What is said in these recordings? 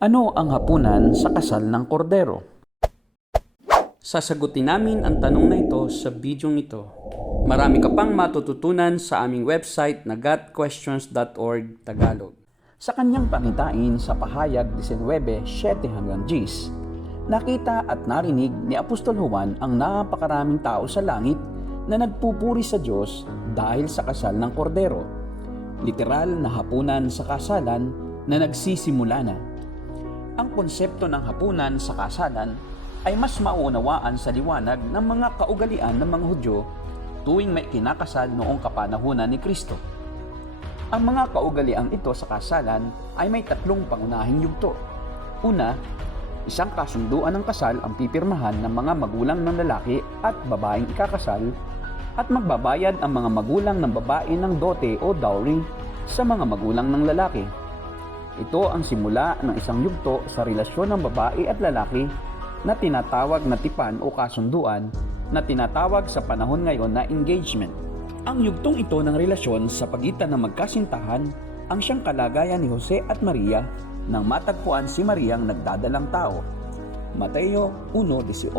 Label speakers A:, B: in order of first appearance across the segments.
A: Ano ang hapunan sa kasal ng kordero? Sasagutin namin ang tanong na ito sa bidyong ito. Marami ka pang matututunan sa aming website na gotquestions.org Tagalog. Sa kanyang pangitain sa pahayag 19, 7 hanggang 10, nakita at narinig ni Apostol Juan ang napakaraming tao sa langit na nagpupuri sa Diyos dahil sa kasal ng kordero. Literal na hapunan sa kasalan na nagsisimula na. Ang konsepto ng hapunan sa kasalan ay mas mauunawaan sa liwanag ng mga kaugalian ng mga Hudyo tuwing may kinakasal noong kapanahunan ni Kristo. Ang mga kaugaliang ito sa kasalan ay may tatlong pangunahing yugto. Una, isang kasunduan ng kasal ang pipirmahan ng mga magulang ng lalaki at babaeng ikakasal at magbabayad ang mga magulang ng babae ng dote o dowry sa mga magulang ng lalaki. Ito ang simula ng isang yugto sa relasyon ng babae at lalaki na tinatawag na tipan o kasunduan na tinatawag sa panahon ngayon na engagement. Ang yugtong ito ng relasyon sa pagitan ng magkasintahan ang siyang kalagayan ni Jose at Maria nang matagpuan si Mariang nagdadalang tao. Mateo 1.18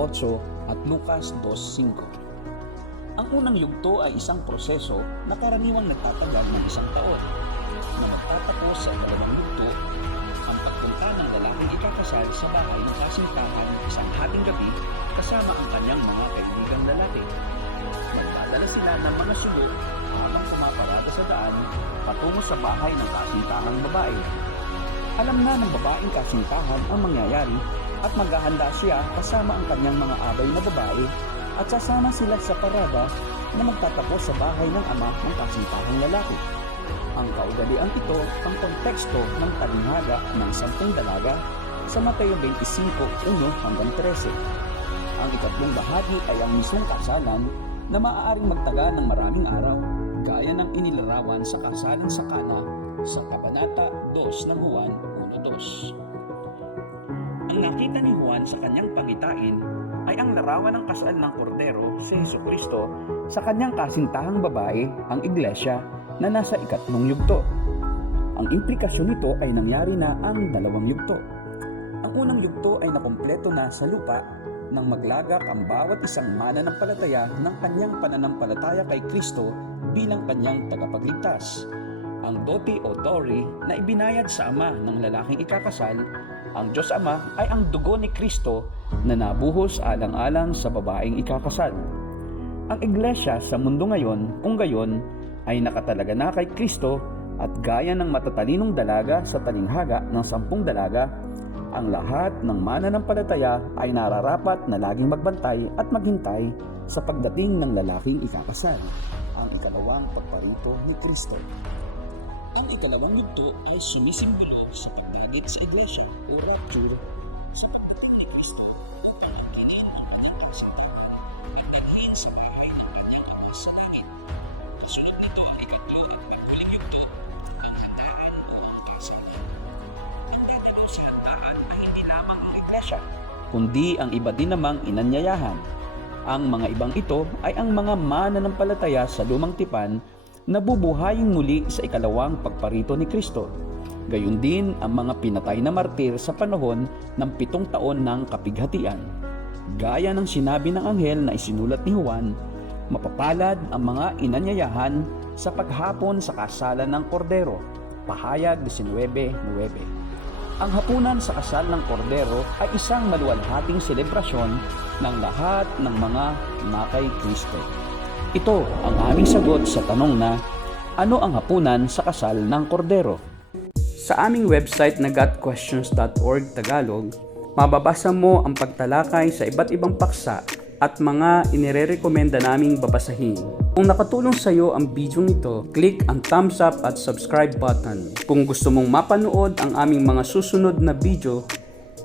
A: at Lucas 2.5 Ang unang yugto ay isang proseso na karaniwang nagtatagal ng isang taon na magtatapos sa dalawang yugto ang pagpunta ng lalaking ikakasal sa bahay ng kasintahan isang hating gabi kasama ang kanyang mga kaibigang lalaki. Magdadala sila ng mga sulo habang pumaparada sa daan patungo sa bahay ng kasintahang babae. Alam na ng babaeng kasintahan ang mangyayari at maghahanda siya kasama ang kanyang mga abay na babae at sasama sila sa parada na magtatapos sa bahay ng ama ng kasintahang lalaki. Ang kaugalian ito ang konteksto ng talinghaga ng sampung dalaga sa Mateo 25, 1 hanggang 13. Ang ikatlong bahagi ay ang mismong kasalan na maaaring magtaga ng maraming araw, gaya ng inilarawan sa kasalan sa Kana sa Kabanata 2 ng Juan 1.2. Ang nakita ni Juan sa kanyang pangitain ay ang larawan ng kasal ng kordero si Heso Kristo sa kanyang kasintahang babae, ang iglesia, na nasa ikatlong yugto. Ang implikasyon nito ay nangyari na ang dalawang yugto. Ang unang yugto ay nakumpleto na sa lupa nang maglagak ang bawat isang mananampalataya ng kanyang pananampalataya kay Kristo bilang kanyang tagapagligtas. Ang doti o dowry na ibinayad sa ama ng lalaking ikakasal, ang Diyos Ama ay ang dugo ni Kristo na nabuhos alang-alang sa babaeng ikakasal. Ang iglesia sa mundo ngayon, kung gayon, ay nakatalaga na kay Kristo at gaya ng matatalinong dalaga sa talinghaga ng sampung dalaga, ang lahat ng mananampalataya ay nararapat na laging magbantay at maghintay sa pagdating ng lalaking ikakasal, ang ikalawang pagparito ni Kristo. Ang ikalawang yugto ay sumisimbolo sa pagdagit sa iglesia o rapture kundi ang iba din namang inanyayahan. Ang mga ibang ito ay ang mga mananampalataya sa lumang tipan na bubuhayin muli sa ikalawang pagparito ni Kristo. Gayun din ang mga pinatay na martir sa panahon ng pitong taon ng kapighatian. Gaya ng sinabi ng anghel na isinulat ni Juan, mapapalad ang mga inanyayahan sa paghapon sa kasalan ng kordero. Pahayag 19.9 Ang hapunan sa kasal ng kordero ay isang maluwalhating selebrasyon ng lahat ng mga nakay Kristo. Ito ang aming sagot sa tanong na ano ang hapunan sa kasal ng kordero? Sa aming website na gotquestions.org Tagalog, mababasa mo ang pagtalakay sa iba't ibang paksa at mga inirerekomenda naming babasahin. Kung nakatulong sa iyo ang video nito, click ang thumbs up at subscribe button. Kung gusto mong mapanood ang aming mga susunod na video,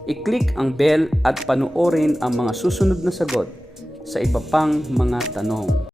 A: i-click ang bell at panoorin ang mga susunod na sagot sa iba pang mga tanong.